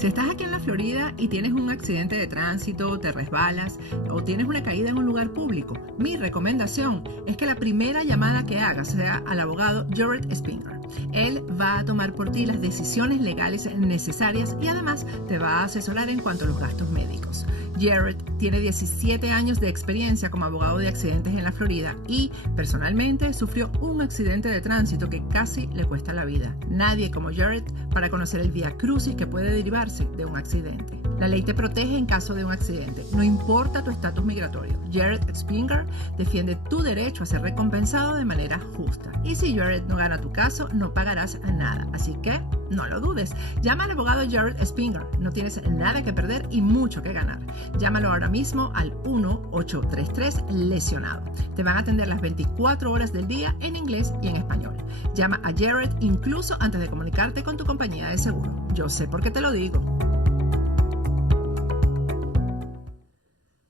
Si estás aquí en la Florida y tienes un accidente de tránsito, te resbalas o tienes una caída en un lugar público, mi recomendación es que la primera llamada que hagas sea al abogado Jared Spinger. Él va a tomar por ti las decisiones legales necesarias y además te va a asesorar en cuanto a los gastos médicos. Jared tiene 17 años de experiencia como abogado de accidentes en la Florida y personalmente sufrió un accidente de tránsito que casi le cuesta la vida. Nadie como Jared para conocer el vía crucis que puede derivarse de un accidente. La ley te protege en caso de un accidente, no importa tu estatus migratorio. Jared Spinger defiende tu derecho a ser recompensado de manera justa. Y si Jared no gana tu caso, no pagarás nada. Así que no lo dudes. Llama al abogado Jared Spinger. No tienes nada que perder y mucho que ganar. Llámalo ahora mismo al 1-833-LESIONADO. Te van a atender las 24 horas del día en inglés y en español. Llama a Jared incluso antes de comunicarte con tu compañía de seguro. Yo sé por qué te lo digo.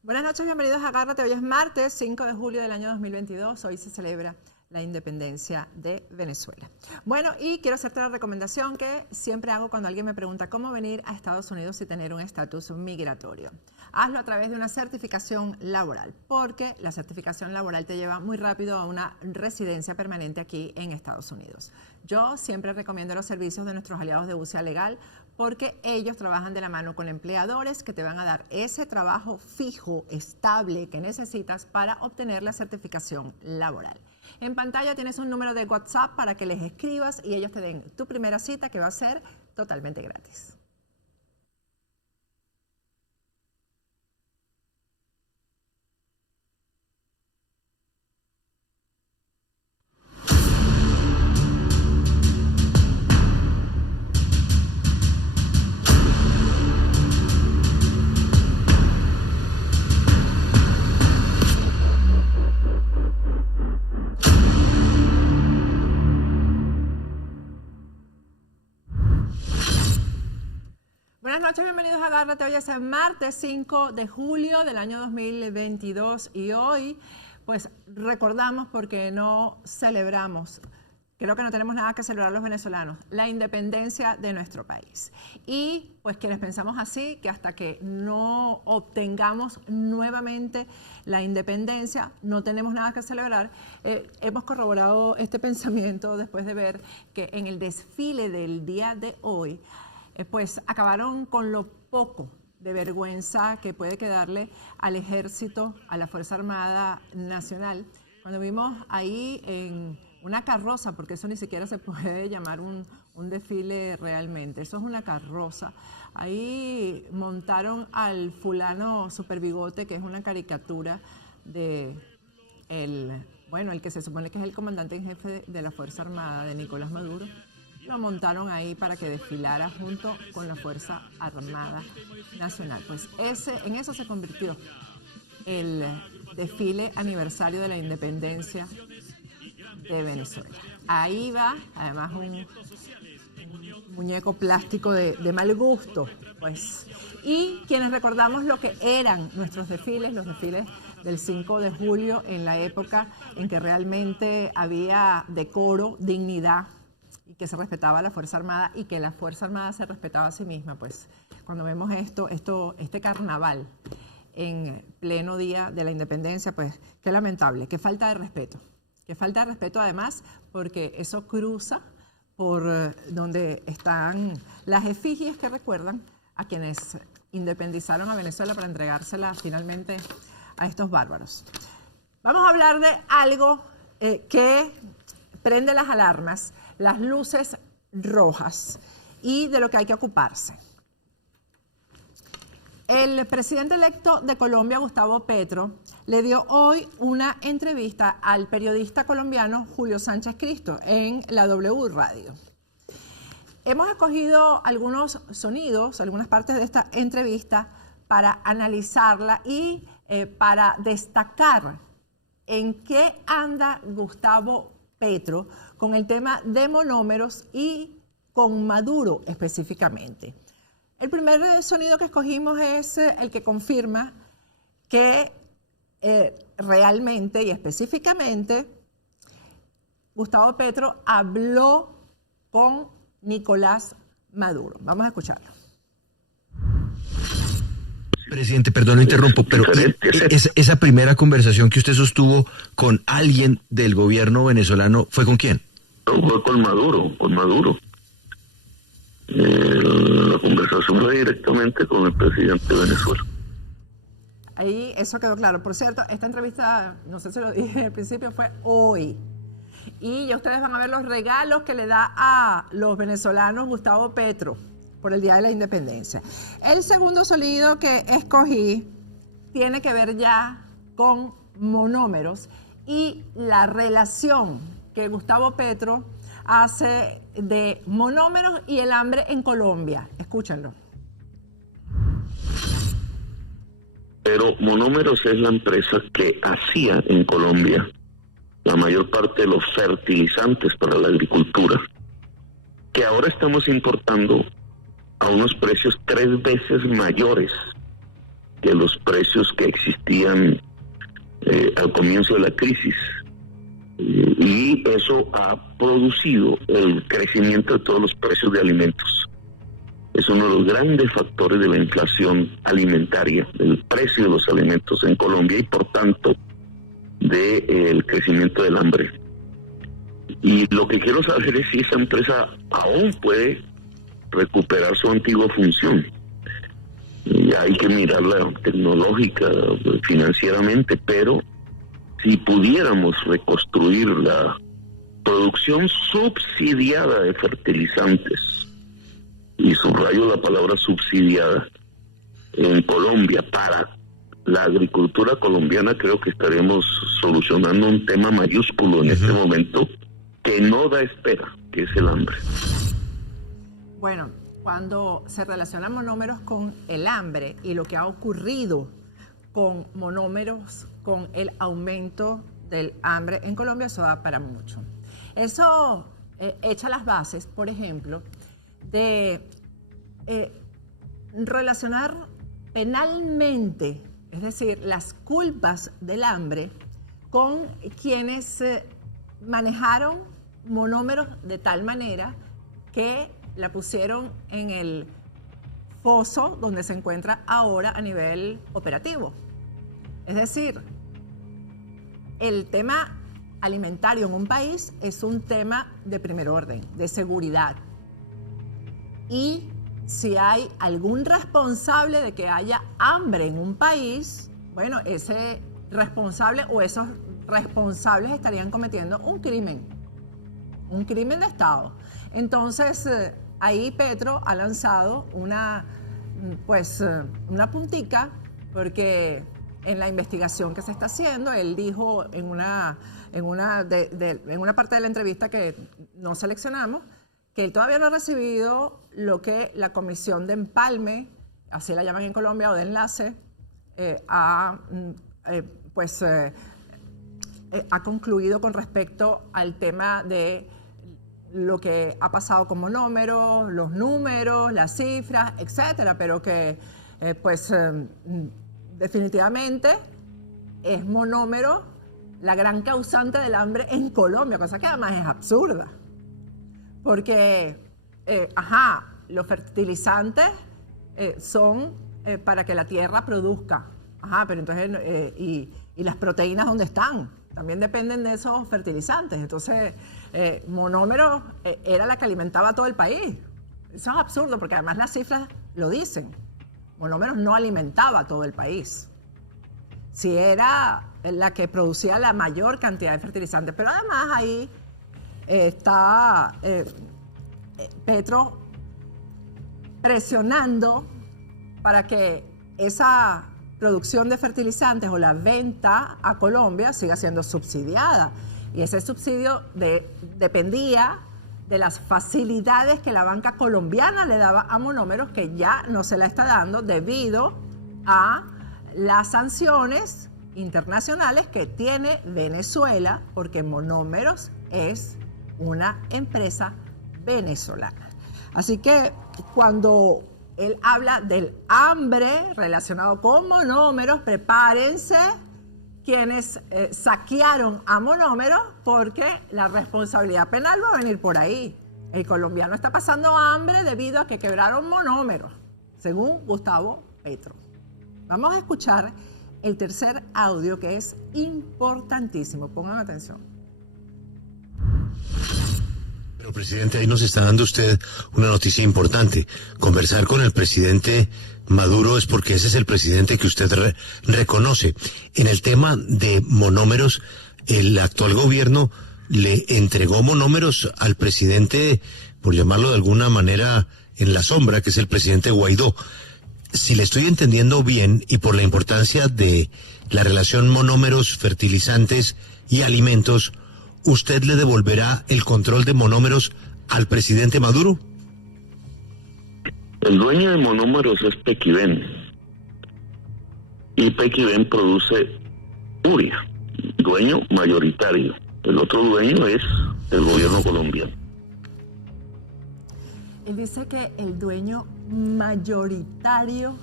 Buenas noches, bienvenidos a Agárrate. Hoy es martes 5 de julio del año 2022. Hoy se celebra la independencia de Venezuela. Bueno, y quiero hacerte la recomendación que siempre hago cuando alguien me pregunta cómo venir a Estados Unidos y tener un estatus migratorio. Hazlo a través de una certificación laboral, porque la certificación laboral te lleva muy rápido a una residencia permanente aquí en Estados Unidos. Yo siempre recomiendo los servicios de nuestros aliados de UCA Legal, porque ellos trabajan de la mano con empleadores que te van a dar ese trabajo fijo, estable que necesitas para obtener la certificación laboral. En pantalla tienes un número de WhatsApp para que les escribas y ellos te den tu primera cita, que va a ser totalmente gratis. Buenas noches, bienvenidos a Agárrate. Hoy es el martes 5 de julio del año 2022 y hoy pues recordamos porque no celebramos, creo que no tenemos nada que celebrar los venezolanos, la independencia de nuestro país. Y pues quienes pensamos así, que hasta que no obtengamos nuevamente la independencia, no tenemos nada que celebrar, hemos corroborado este pensamiento después de ver que en el desfile del día de hoy, pues acabaron con lo poco de vergüenza que puede quedarle al ejército, a la Fuerza Armada Nacional. Cuando vimos ahí en una carroza, porque eso ni siquiera se puede llamar un desfile realmente, eso es una carroza. Ahí montaron al fulano Superbigote, que es una caricatura de el que se supone que es el comandante en jefe de la Fuerza Armada, de Nicolás Maduro. Lo montaron ahí para que desfilara junto con la Fuerza Armada Nacional. Pues en eso se convirtió el desfile aniversario de la independencia de Venezuela. Ahí va, además, un muñeco plástico de mal gusto, pues. Y quienes recordamos lo que eran nuestros desfiles, los desfiles del 5 de julio, en la época en que realmente había decoro, dignidad, y que se respetaba a la Fuerza Armada y que la Fuerza Armada se respetaba a sí misma, pues cuando vemos este carnaval en pleno día de la independencia, pues qué lamentable, qué falta de respeto. Qué falta de respeto además porque eso cruza por donde están las efigies que recuerdan a quienes independizaron a Venezuela para entregársela finalmente a estos bárbaros. Vamos a hablar de algo que prende las alarmas, las luces rojas y de lo que hay que ocuparse. El presidente electo de Colombia, Gustavo Petro, le dio hoy una entrevista al periodista colombiano Julio Sánchez Cristo en la W Radio. Hemos escogido algunos sonidos, algunas partes de esta entrevista para analizarla y para destacar en qué anda Gustavo Petro con el tema de monómeros y con Maduro específicamente. El primer sonido que escogimos es el que confirma que realmente y específicamente Gustavo Petro habló con Nicolás Maduro. Vamos a escucharlo. Presidente, perdón, lo interrumpo, pero esa primera conversación que usted sostuvo con alguien del gobierno venezolano, ¿fue con quién? No, fue con Maduro, La conversación fue directamente con el presidente de Venezuela. Ahí eso quedó claro. Por cierto, esta entrevista, no sé si lo dije al principio, fue hoy. Y ya ustedes van a ver los regalos que le da a los venezolanos Gustavo Petro por el Día de la Independencia. El segundo sonido que escogí tiene que ver ya con monómeros y la relación que Gustavo Petro hace de monómeros y el hambre en Colombia. Escúchenlo. Pero Monómeros es la empresa que hacía en Colombia la mayor parte de los fertilizantes para la agricultura, que ahora estamos importando a unos precios 3 veces mayores que los precios que existían al comienzo de la crisis. Y eso ha producido el crecimiento de todos los precios de alimentos. Es uno de los grandes factores de la inflación alimentaria, el precio de los alimentos en Colombia y por tanto del crecimiento del hambre. Y lo que quiero saber es si esa empresa aún puede recuperar su antigua función. Y hay que mirarla tecnológica, financieramente, pero si pudiéramos reconstruir la producción subsidiada de fertilizantes, y subrayo la palabra subsidiada, en Colombia para la agricultura colombiana, creo que estaremos solucionando un tema mayúsculo en este momento que no da espera, que es el hambre. Bueno, cuando se relacionan monómeros con el hambre y lo que ha ocurrido con monómeros, con el aumento del hambre en Colombia, eso da para mucho. Eso echa las bases, por ejemplo, de relacionar penalmente, es decir, las culpas del hambre con quienes manejaron monómeros de tal manera que la pusieron en el foso donde se encuentra ahora a nivel operativo. Es decir, el tema alimentario en un país es un tema de primer orden, de seguridad. Y si hay algún responsable de que haya hambre en un país, bueno, ese responsable o esos responsables estarían cometiendo un crimen de Estado. Entonces, ahí Petro ha lanzado una puntica, porque en la investigación que se está haciendo, él dijo en una parte de la entrevista que no seleccionamos, que él todavía no ha recibido lo que la Comisión de Empalme, así la llaman en Colombia, o de enlace, ha concluido con respecto al tema de lo que ha pasado con monómeros, los números, las cifras, etcétera, pero que definitivamente es monómero la gran causante del hambre en Colombia, cosa que además es absurda. Porque, los fertilizantes son para que la tierra produzca. Pero entonces, y las proteínas, ¿dónde están? También dependen de esos fertilizantes. Entonces, monómero era la que alimentaba a todo el país. Eso es absurdo, porque además las cifras lo dicen. Monómeros no alimentaba a todo el país. Sí era la que producía la mayor cantidad de fertilizantes. Pero además ahí está Petro presionando para que esa producción de fertilizantes o la venta a Colombia siga siendo subsidiada. Y ese subsidio dependía de las facilidades que la banca colombiana le daba a monómeros, que ya no se la está dando debido a las sanciones internacionales que tiene Venezuela, porque Monómeros es una empresa venezolana. Así que cuando él habla del hambre relacionado con monómeros, prepárense quienes saquearon a monómeros, porque la responsabilidad penal va a venir por ahí. El colombiano está pasando hambre debido a que quebraron monómeros, según Gustavo Petro. Vamos a escuchar el tercer audio que es importantísimo. Pongan atención. Pero, presidente, ahí nos está dando usted una noticia importante. Conversar con el presidente Maduro es porque ese es el presidente que usted reconoce. En el tema de monómeros, el actual gobierno le entregó monómeros al presidente, por llamarlo de alguna manera, en la sombra, que es el presidente Guaidó. Si le estoy entendiendo bien, y por la importancia de la relación monómeros, fertilizantes y alimentos, ¿usted le devolverá el control de monómeros al presidente Maduro? El dueño de monómeros es Pequiven. Y Pequiven produce urea, dueño mayoritario. El otro dueño es el gobierno colombiano. Él dice que el dueño mayoritario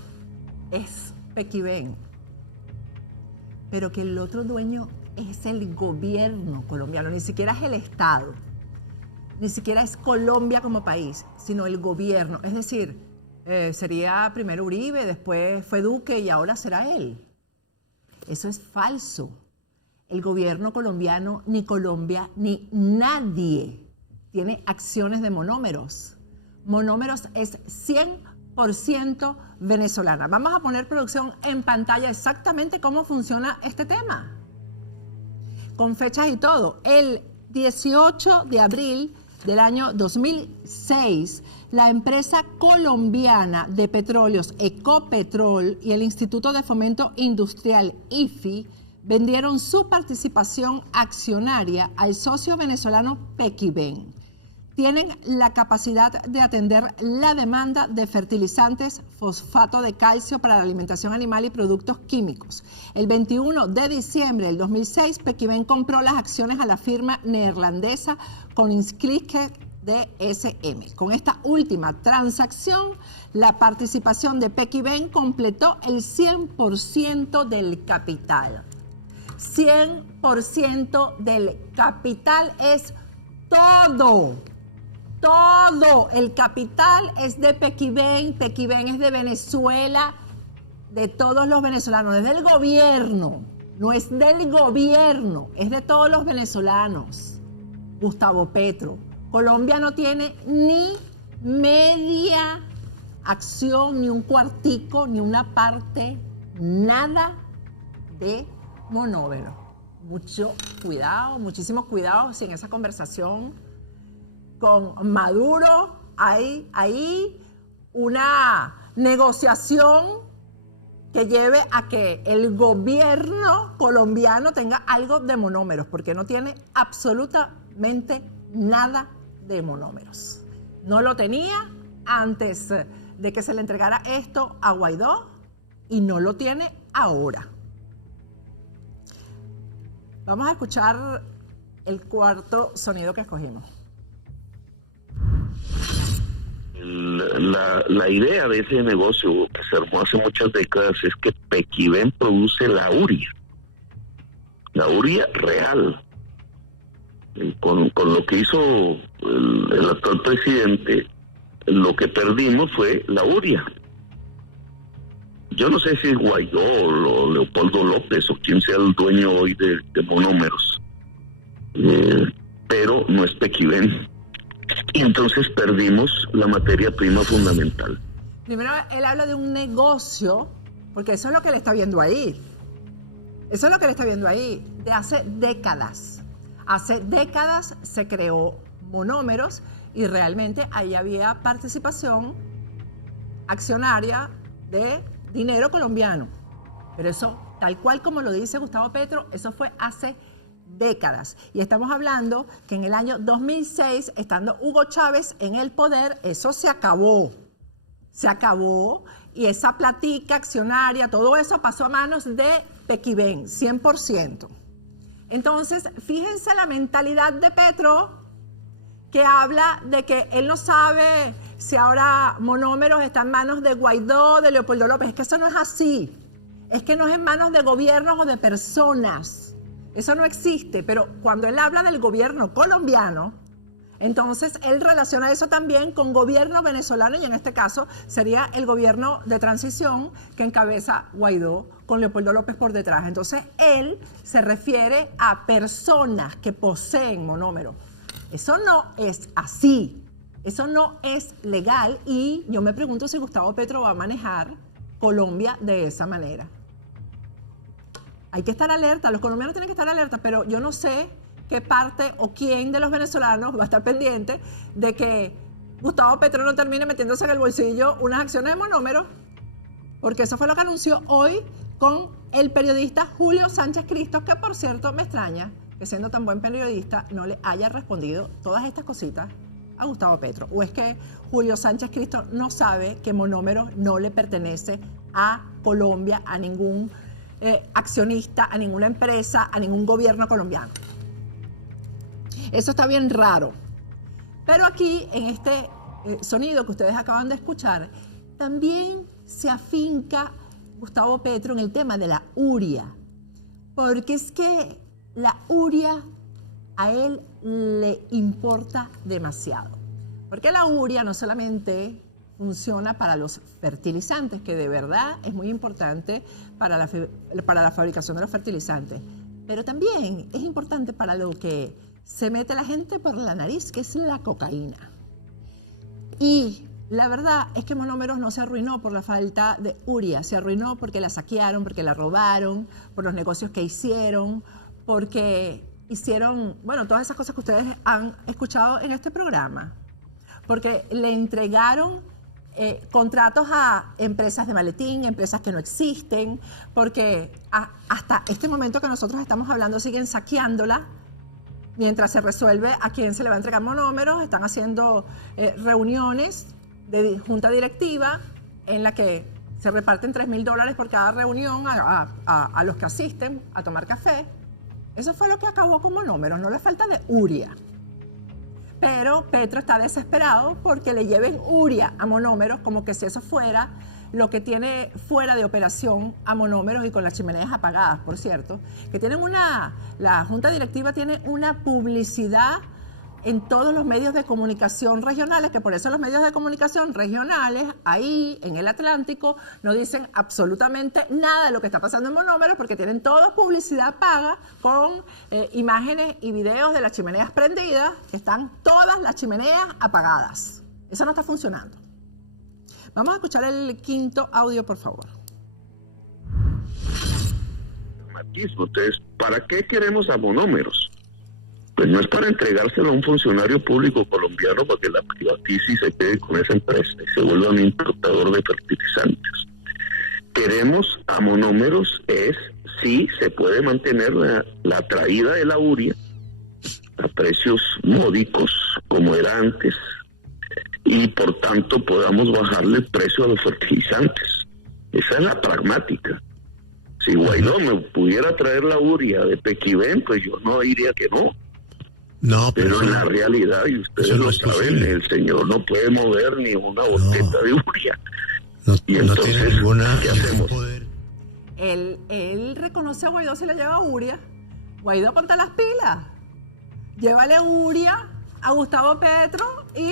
es Pequiven, pero que el otro dueño es el gobierno colombiano, ni siquiera es el Estado, ni siquiera es Colombia como país, sino el gobierno. Es decir, sería primero Uribe, después fue Duque y ahora será él. Eso es falso. El gobierno colombiano, ni Colombia, ni nadie tiene acciones de monómeros. Monómeros es 100% venezolana. Vamos a poner, producción, en pantalla exactamente cómo funciona este tema, con fechas y todo. El 18 de abril del año 2006, la empresa colombiana de petróleos Ecopetrol y el Instituto de Fomento Industrial IFI vendieron su participación accionaria al socio venezolano Pequiven. Tienen la capacidad de atender la demanda de fertilizantes, fosfato de calcio para la alimentación animal y productos químicos. El 21 de diciembre del 2006, Pequiven compró las acciones a la firma neerlandesa Koninklijke DSM. Con esta última transacción, la participación de Pequiven completó el 100% del capital. 100% del capital es todo. Todo el capital es de Pequiven. Pequiven es de Venezuela, de todos los venezolanos, es del gobierno, no es del gobierno, es de todos los venezolanos. Gustavo Petro. Colombia no tiene ni media acción, ni un cuartico, ni una parte, nada de monómero. Mucho cuidado, muchísimo cuidado si en esa conversación con Maduro hay una negociación que lleve a que el gobierno colombiano tenga algo de monómeros, porque no tiene absolutamente nada de monómeros. No lo tenía antes de que se le entregara esto a Guaidó y no lo tiene ahora. Vamos a escuchar el cuarto sonido que escogimos. La idea de ese negocio que se armó hace muchas décadas es que Pequiven produce la urea real. Con lo que hizo el actual presidente, lo que perdimos fue la urea. Yo no sé si es Guaidó o Leopoldo López o quien sea el dueño hoy de monómeros, pero no es Pequiven. Y entonces perdimos la materia prima fundamental. Primero, él habla de un negocio, porque eso es lo que él está viendo ahí. Eso es lo que él está viendo ahí, de hace décadas. Hace décadas se creó monómeros y realmente ahí había participación accionaria de dinero colombiano. Pero eso, tal cual como lo dice Gustavo Petro, eso fue hace décadas. Y estamos hablando que en el año 2006, estando Hugo Chávez en el poder, eso se acabó. Se acabó y esa platica accionaria, todo eso pasó a manos de Pequiven, 100%. Entonces, fíjense la mentalidad de Petro, que habla de que él no sabe si ahora monómeros están en manos de Guaidó, de Leopoldo López. Es que eso no es así. Es que no es en manos de gobiernos o de personas. Eso no existe, pero cuando él habla del gobierno colombiano, Entonces, él relaciona eso también con gobierno venezolano y en este caso sería el gobierno de transición que encabeza Guaidó con Leopoldo López por detrás. Entonces, él se refiere a personas que poseen monómeros. Eso no es así. Eso no es legal y yo me pregunto si Gustavo Petro va a manejar Colombia de esa manera. Hay que estar alerta, los colombianos tienen que estar alerta, pero yo no sé qué parte o quién de los venezolanos va a estar pendiente de que Gustavo Petro no termine metiéndose en el bolsillo unas acciones de monómeros, porque eso fue lo que anunció hoy con el periodista Julio Sánchez Cristo, que por cierto me extraña que siendo tan buen periodista no le haya respondido todas estas cositas a Gustavo Petro. ¿O es que Julio Sánchez Cristo no sabe que monómeros no le pertenece a Colombia, a ningún accionista, a ninguna empresa, a ningún gobierno colombiano? Eso está bien raro. Pero aquí, en este sonido que ustedes acaban de escuchar, también se afinca Gustavo Petro en el tema de la uria. Porque es que la uria a él le importa demasiado. Porque la uria no solamente funciona para los fertilizantes, que de verdad es muy importante para la fabricación de los fertilizantes, pero también es importante para lo que se mete la gente por la nariz, que es la cocaína. Y la verdad es que Monómeros no se arruinó por la falta de uria, se arruinó porque la saquearon, porque la robaron, por los negocios que hicieron, porque hicieron, bueno, todas esas cosas que ustedes han escuchado en este programa, porque le entregaron contratos a empresas de maletín, empresas que no existen, porque hasta este momento que nosotros estamos hablando siguen saqueándola, mientras se resuelve a quién se le va a entregar Monómeros. Están haciendo reuniones de junta directiva en la que se reparten $3,000 por cada reunión a los que asisten a tomar café. Eso fue lo que acabó con Monómeros, no la falta de uria. Pero Petro está desesperado porque le lleven uria a Monómeros, como que si eso fuera lo que tiene fuera de operación a Monómeros, y con las chimeneas apagadas, por cierto, que tienen la junta directiva tiene una publicidad en todos los medios de comunicación regionales, que por eso los medios de comunicación regionales, ahí en el Atlántico, no dicen absolutamente nada de lo que está pasando en Monómeros, porque tienen toda publicidad paga con imágenes y videos de las chimeneas prendidas, que están todas las chimeneas apagadas. Eso no está funcionando. Vamos a escuchar el quinto audio, por favor. Entonces, ¿para qué queremos a Monómeros? Pues no es para entregárselo a un funcionario público colombiano para que la privatice y se quede con esa empresa y se vuelva un importador de fertilizantes. Queremos a Monómeros si se puede mantener la traída de la uria a precios módicos como era antes, y por tanto podamos bajarle el precio a los fertilizantes. Esa es la pragmática. Si Guaidó me pudiera traer la uria de Pequibén, pues yo no diría que no. No, pero en la realidad, y ustedes lo saben, el señor no puede mover ni una boteta de uria. Y entonces, no tiene ninguna, ¿qué hacemos? Él reconoce a Guaidó si le lleva uria. Guaidó, ponte las pilas. Llévale uria a Gustavo Petro y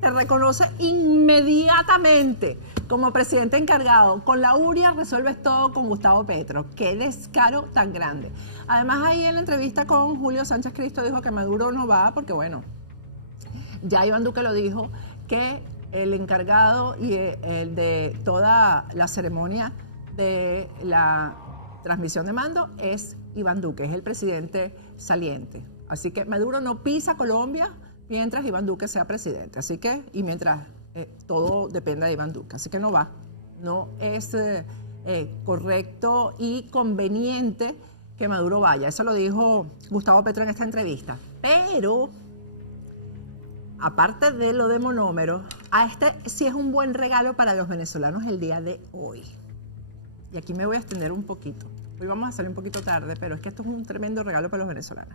te reconoce inmediatamente como presidente encargado. Con la uria resuelves todo con Gustavo Petro. Qué descaro tan grande. Además, ahí en la entrevista con Julio Sánchez Cristo dijo que Maduro no va porque, bueno, ya Iván Duque lo dijo, que el encargado y el de toda la ceremonia de la transmisión de mando es Iván Duque, es el presidente saliente. Así que Maduro no pisa Colombia mientras Iván Duque sea presidente. Así que, y mientras todo dependa de Iván Duque. Así que no va. No es correcto y conveniente que Maduro vaya. Eso lo dijo Gustavo Petro en esta entrevista. Pero, aparte de lo de Monómeros, este sí es un buen regalo para los venezolanos el día de hoy. Y aquí me voy a extender un poquito. Hoy vamos a salir un poquito tarde, pero es que esto es un tremendo regalo para los venezolanos.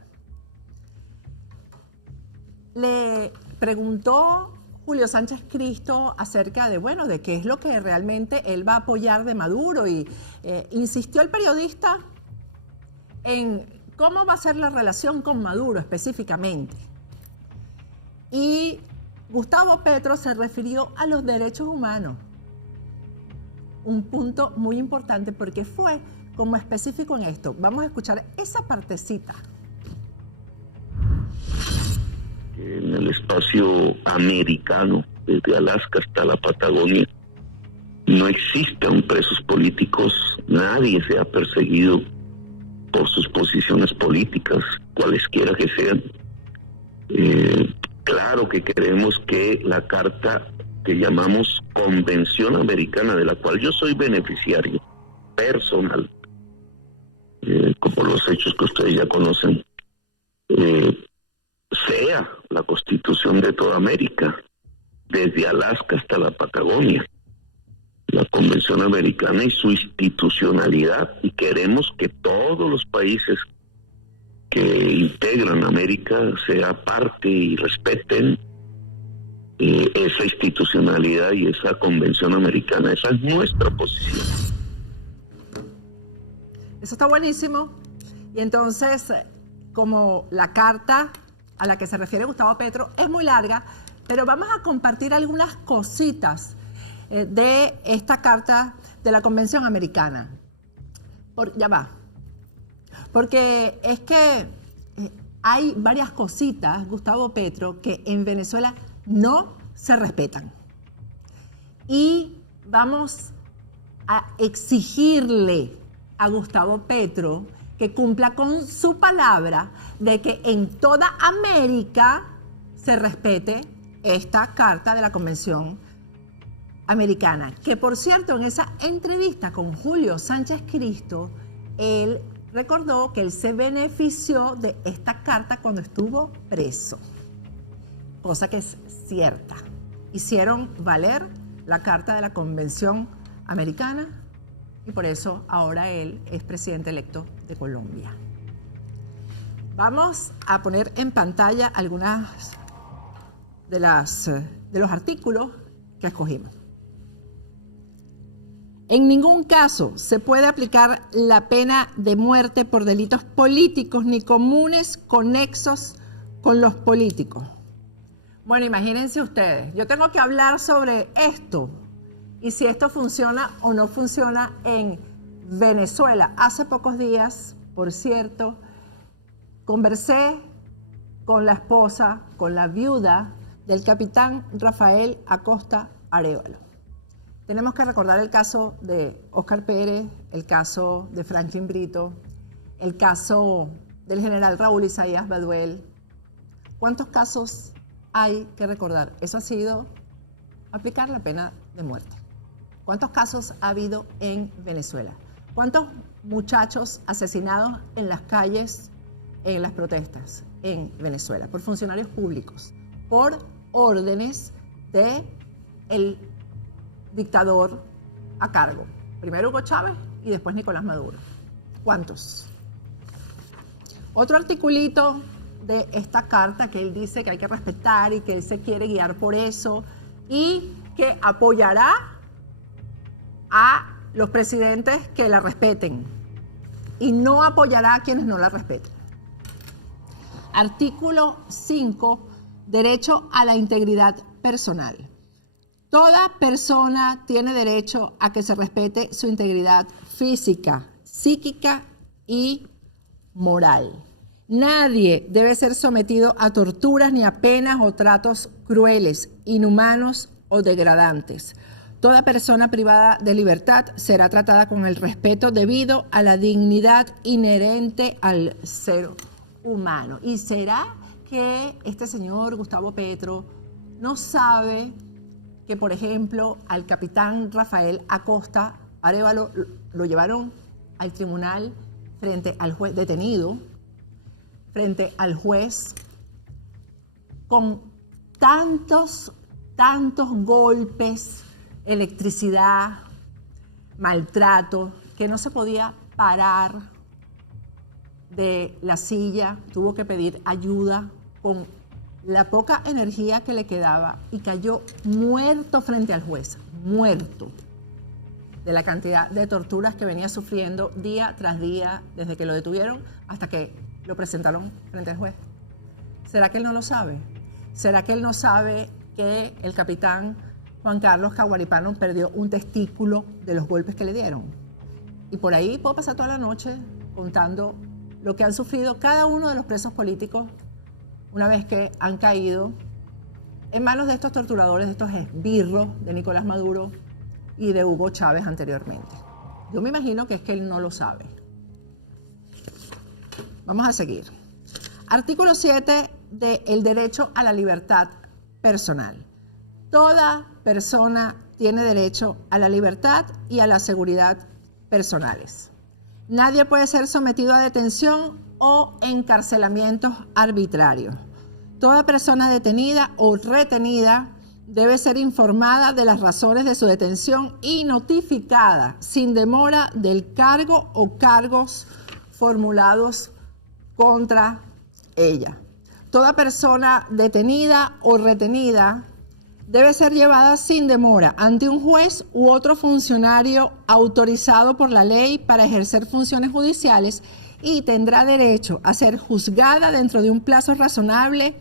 Le preguntó Julio Sánchez Cristo acerca de, bueno, de qué es lo que realmente él va a apoyar de Maduro, y insistió el periodista en cómo va a ser la relación con Maduro específicamente. Y Gustavo Petro se refirió a los derechos humanos. Un punto muy importante porque fue como específico en esto. Vamos a escuchar esa partecita. En el espacio americano, desde Alaska hasta la Patagonia, no existen presos políticos, nadie sea perseguido por sus posiciones políticas, cualesquiera que sean. Claro que queremos que la carta que llamamos Convención Americana, de la cual yo soy beneficiario personal, como los hechos que ustedes ya conocen, sea la Constitución de toda América, desde Alaska hasta la Patagonia, la Convención Americana y su institucionalidad, y queremos que todos los países que integran América sea parte y respeten esa institucionalidad y esa Convención Americana. Esa es nuestra posición. Eso está buenísimo. Y entonces, como la carta a la que se refiere Gustavo Petro es muy larga, pero vamos a compartir algunas cositas de esta carta de la Convención Americana. Ya va. Porque es que hay varias cositas, Gustavo Petro, que en Venezuela no se respetan. Y vamos a exigirle a Gustavo Petro que cumpla con su palabra de que en toda América se respete esta carta de la Convención Americana. Que por cierto, en esa entrevista con Julio Sánchez Cristo, él recordó que él se benefició de esta carta cuando estuvo preso, cosa que es cierta. Hicieron valer la carta de la Convención Americana y por eso ahora él es presidente electo de Colombia. Vamos a poner en pantalla algunas de los artículos que escogimos. En ningún caso se puede aplicar la pena de muerte por delitos políticos ni comunes conexos con los políticos. Bueno, imagínense ustedes, yo tengo que hablar sobre esto y si esto funciona o no funciona en Venezuela. Hace pocos días, por cierto, conversé con la esposa, con la viuda del capitán Rafael Acosta Arévalo. Tenemos que recordar el caso de Óscar Pérez, el caso de Franklin Brito, el caso del general Raúl Isaías Baduel. ¿Cuántos casos hay que recordar? Eso ha sido aplicar la pena de muerte. ¿Cuántos casos ha habido en Venezuela? ¿Cuántos muchachos asesinados en las calles, en las protestas en Venezuela por funcionarios públicos, por órdenes del dictador a cargo? Primero Hugo Chávez y después Nicolás Maduro. ¿Cuántos? Otro articulito de esta carta que él dice que hay que respetar y que él se quiere guiar por eso y que apoyará a los presidentes que la respeten y no apoyará a quienes no la respeten. Artículo 5, derecho a la integridad personal. Toda persona tiene derecho a que se respete su integridad física, psíquica y moral. Nadie debe ser sometido a torturas ni a penas o tratos crueles, inhumanos o degradantes. Toda persona privada de libertad será tratada con el respeto debido a la dignidad inherente al ser humano. ¿Y será que este señor Gustavo Petro no sabe que, por ejemplo, al capitán Rafael Acosta Arévalo lo llevaron al tribunal frente al juez detenido, frente al juez, con tantos golpes, electricidad, maltrato, que no se podía parar de la silla, tuvo que pedir ayuda con la poca energía que le quedaba y cayó muerto frente al juez, muerto, de la cantidad de torturas que venía sufriendo día tras día desde que lo detuvieron hasta que lo presentaron frente al juez. ¿Será que él no lo sabe? ¿Será que él no sabe que el capitán Juan Carlos Caguaripano perdió un testículo de los golpes que le dieron? Y por ahí puedo pasar toda la noche contando lo que han sufrido cada uno de los presos políticos una vez que han caído en manos de estos torturadores, de estos esbirros de Nicolás Maduro y de Hugo Chávez anteriormente. Yo me imagino que es que él no lo sabe. Vamos a seguir. Artículo 7 del derecho a la libertad personal. Toda persona tiene derecho a la libertad y a la seguridad personales. Nadie puede ser sometido a detención o encarcelamientos arbitrarios. Toda persona detenida o retenida debe ser informada de las razones de su detención y notificada sin demora del cargo o cargos formulados contra ella. Toda persona detenida o retenida debe ser llevada sin demora ante un juez u otro funcionario autorizado por la ley para ejercer funciones judiciales y tendrá derecho a ser juzgada dentro de un plazo razonable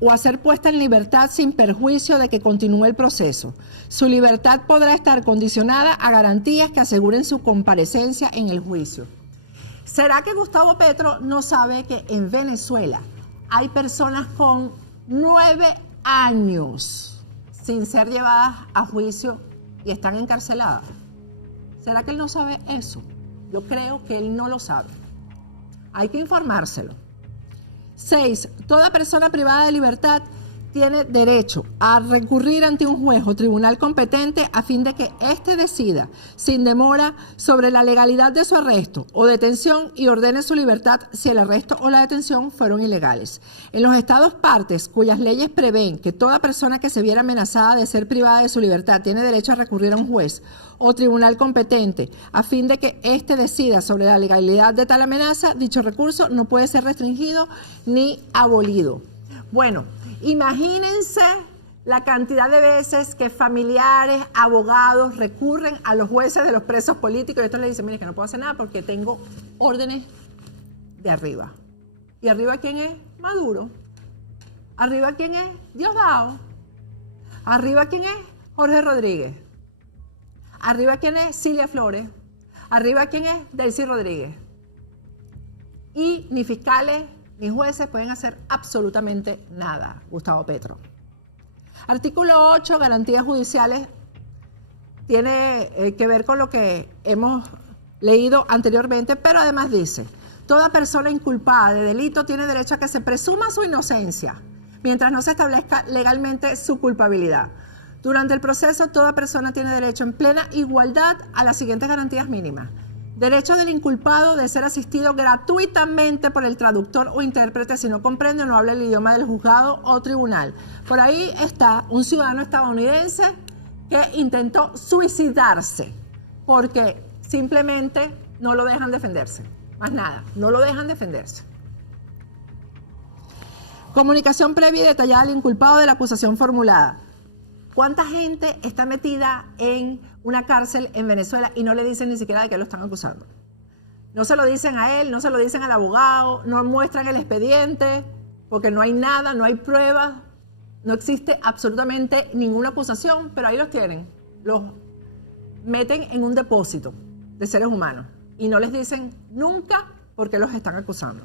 o a ser puesta en libertad sin perjuicio de que continúe el proceso. Su libertad podrá estar condicionada a garantías que aseguren su comparecencia en el juicio. ¿Será que Gustavo Petro no sabe que en Venezuela hay personas con 9 años sin ser llevadas a juicio y están encarceladas? ¿Será que él no sabe eso? Yo creo que él no lo sabe. Hay que informárselo. 6. Toda persona privada de libertad tiene derecho a recurrir ante un juez o tribunal competente a fin de que éste decida sin demora sobre la legalidad de su arresto o detención y ordene su libertad si el arresto o la detención fueron ilegales. En los estados partes cuyas leyes prevén que toda persona que se viera amenazada de ser privada de su libertad tiene derecho a recurrir a un juez o tribunal competente a fin de que éste decida sobre la legalidad de tal amenaza, dicho recurso no puede ser restringido ni abolido. Bueno, imagínense la cantidad de veces que familiares, abogados recurren a los jueces de los presos políticos y estos le dicen, mire, que no puedo hacer nada porque tengo órdenes de arriba. ¿Y arriba quién es? Maduro. ¿Arriba quién es? Diosdado. ¿Arriba quién es? Jorge Rodríguez. ¿Arriba quién es? Cilia Flores. ¿Arriba quién es? Delcy Rodríguez. Y ni fiscales ni jueces pueden hacer absolutamente nada, Gustavo Petro. Artículo 8, garantías judiciales, tiene que ver con lo que hemos leído anteriormente, pero además dice, toda persona inculpada de delito tiene derecho a que se presuma su inocencia, mientras no se establezca legalmente su culpabilidad. Durante el proceso, toda persona tiene derecho en plena igualdad a las siguientes garantías mínimas. Derecho del inculpado de ser asistido gratuitamente por el traductor o intérprete si no comprende o no habla el idioma del juzgado o tribunal. Por ahí está un ciudadano estadounidense que intentó suicidarse porque simplemente no lo dejan defenderse. Más nada, no lo dejan defenderse. Comunicación previa y detallada al inculpado de la acusación formulada. ¿Cuánta gente está metida en una cárcel en Venezuela y no le dicen ni siquiera de qué lo están acusando? No se lo dicen a él, no se lo dicen al abogado, no muestran el expediente porque no hay nada, no hay pruebas, no existe absolutamente ninguna acusación, pero ahí los tienen. Los meten en un depósito de seres humanos y no les dicen nunca por qué los están acusando.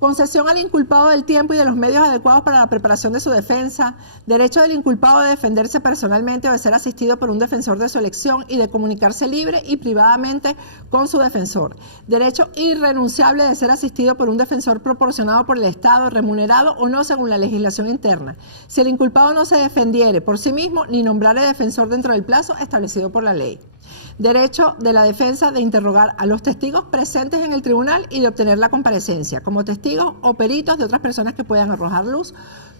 Concesión al inculpado del tiempo y de los medios adecuados para la preparación de su defensa, derecho del inculpado de defenderse personalmente o de ser asistido por un defensor de su elección y de comunicarse libre y privadamente con su defensor, derecho irrenunciable de ser asistido por un defensor proporcionado por el Estado, remunerado o no según la legislación interna. Si el inculpado no se defendiere por sí mismo ni nombrare defensor dentro del plazo establecido por la ley. Derecho de la defensa de interrogar a los testigos presentes en el tribunal y de obtener la comparecencia como testigos o peritos de otras personas que puedan arrojar luz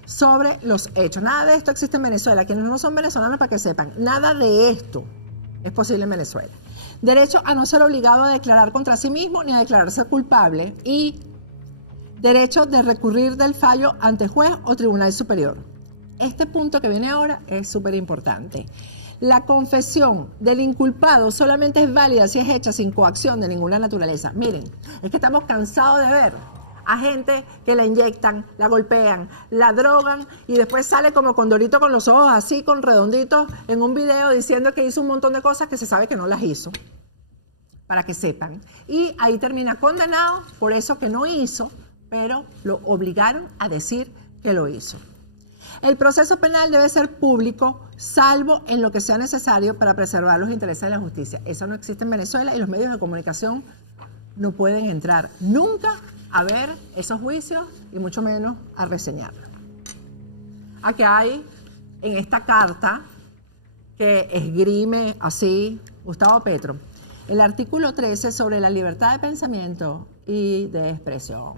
sobre los hechos. Nada de esto existe en Venezuela. Quienes no son venezolanos, para que sepan, nada de esto es posible en Venezuela. Derecho a no ser obligado a declarar contra sí mismo ni a declararse culpable y derecho de recurrir del fallo ante juez o tribunal superior. Este punto que viene ahora es súper importante. La confesión del inculpado solamente es válida si es hecha sin coacción de ninguna naturaleza. Miren, es que estamos cansados de ver a gente que la inyectan, la golpean, la drogan y después sale como Condorito con los ojos así, con redonditos, en un video diciendo que hizo un montón de cosas que se sabe que no las hizo, para que sepan. Y ahí termina condenado por eso que no hizo, pero lo obligaron a decir que lo hizo. El proceso penal debe ser público, salvo en lo que sea necesario para preservar los intereses de la justicia. Eso no existe en Venezuela y los medios de comunicación no pueden entrar nunca a ver esos juicios y mucho menos a reseñarlos. Aquí hay en esta carta que esgrime así Gustavo Petro, el artículo 13 sobre la libertad de pensamiento y de expresión.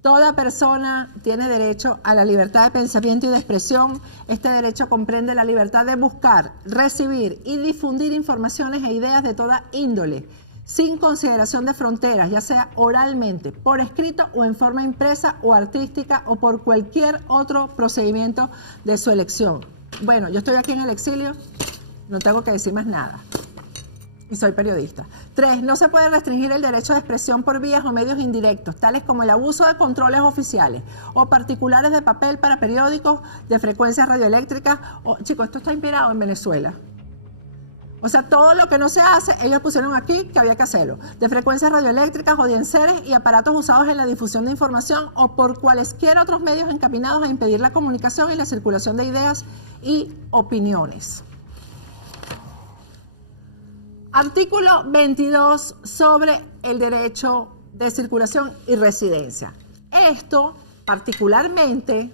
Toda persona tiene derecho a la libertad de pensamiento y de expresión. Este derecho comprende la libertad de buscar, recibir y difundir informaciones e ideas de toda índole, sin consideración de fronteras, ya sea oralmente, por escrito o en forma impresa o artística o por cualquier otro procedimiento de su elección. Bueno, yo estoy aquí en el exilio, no tengo que decir más nada. Y soy periodista. 3. No se puede restringir el derecho de expresión por vías o medios indirectos, tales como el abuso de controles oficiales o particulares de papel para periódicos de frecuencias radioeléctricas. Chicos, esto está inspirado en Venezuela. O sea, todo lo que no se hace, ellos pusieron aquí que había que hacerlo. De frecuencias radioeléctricas o de enseres y aparatos usados en la difusión de información o por cualesquiera otros medios encaminados a impedir la comunicación y la circulación de ideas y opiniones. Artículo 22 sobre el derecho de circulación y residencia. Esto particularmente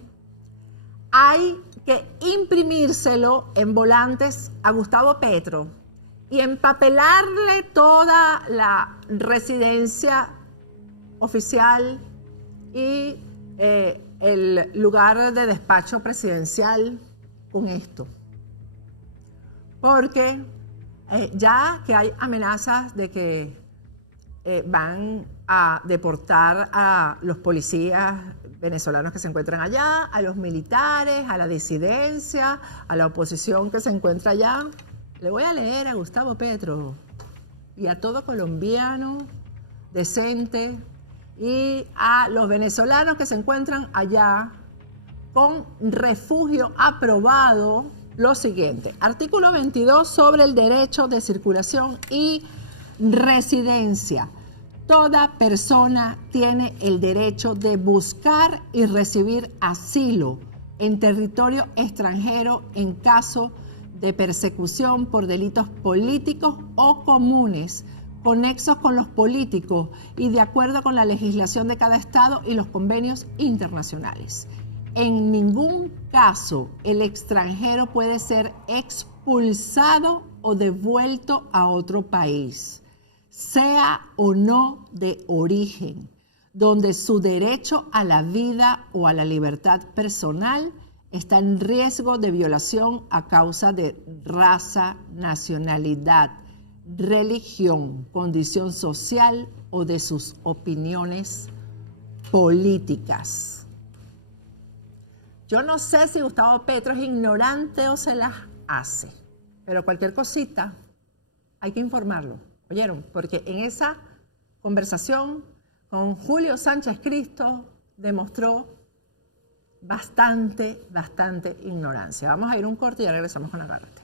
hay que imprimírselo en volantes a Gustavo Petro y empapelarle toda la residencia oficial y el lugar de despacho presidencial con esto. Porque ya que hay amenazas de que van a deportar a los policías venezolanos que se encuentran allá, a los militares, a la disidencia, a la oposición que se encuentra allá, le voy a leer a Gustavo Petro y a todo colombiano decente y a los venezolanos que se encuentran allá con refugio aprobado lo siguiente. Artículo 22 sobre el derecho de circulación y residencia. Toda persona tiene el derecho de buscar y recibir asilo en territorio extranjero en caso de persecución por delitos políticos o comunes, conexos con los políticos y de acuerdo con la legislación de cada estado y los convenios internacionales. En ningún caso el extranjero puede ser expulsado o devuelto a otro país, sea o no de origen, donde su derecho a la vida o a la libertad personal está en riesgo de violación a causa de raza, nacionalidad, religión, condición social o de sus opiniones políticas. Yo no sé si Gustavo Petro es ignorante o se las hace, pero cualquier cosita hay que informarlo, ¿oyeron? Porque en esa conversación con Julio Sánchez Cristo demostró bastante ignorancia. Vamos a ir a un corte y ya regresamos con Agárrate.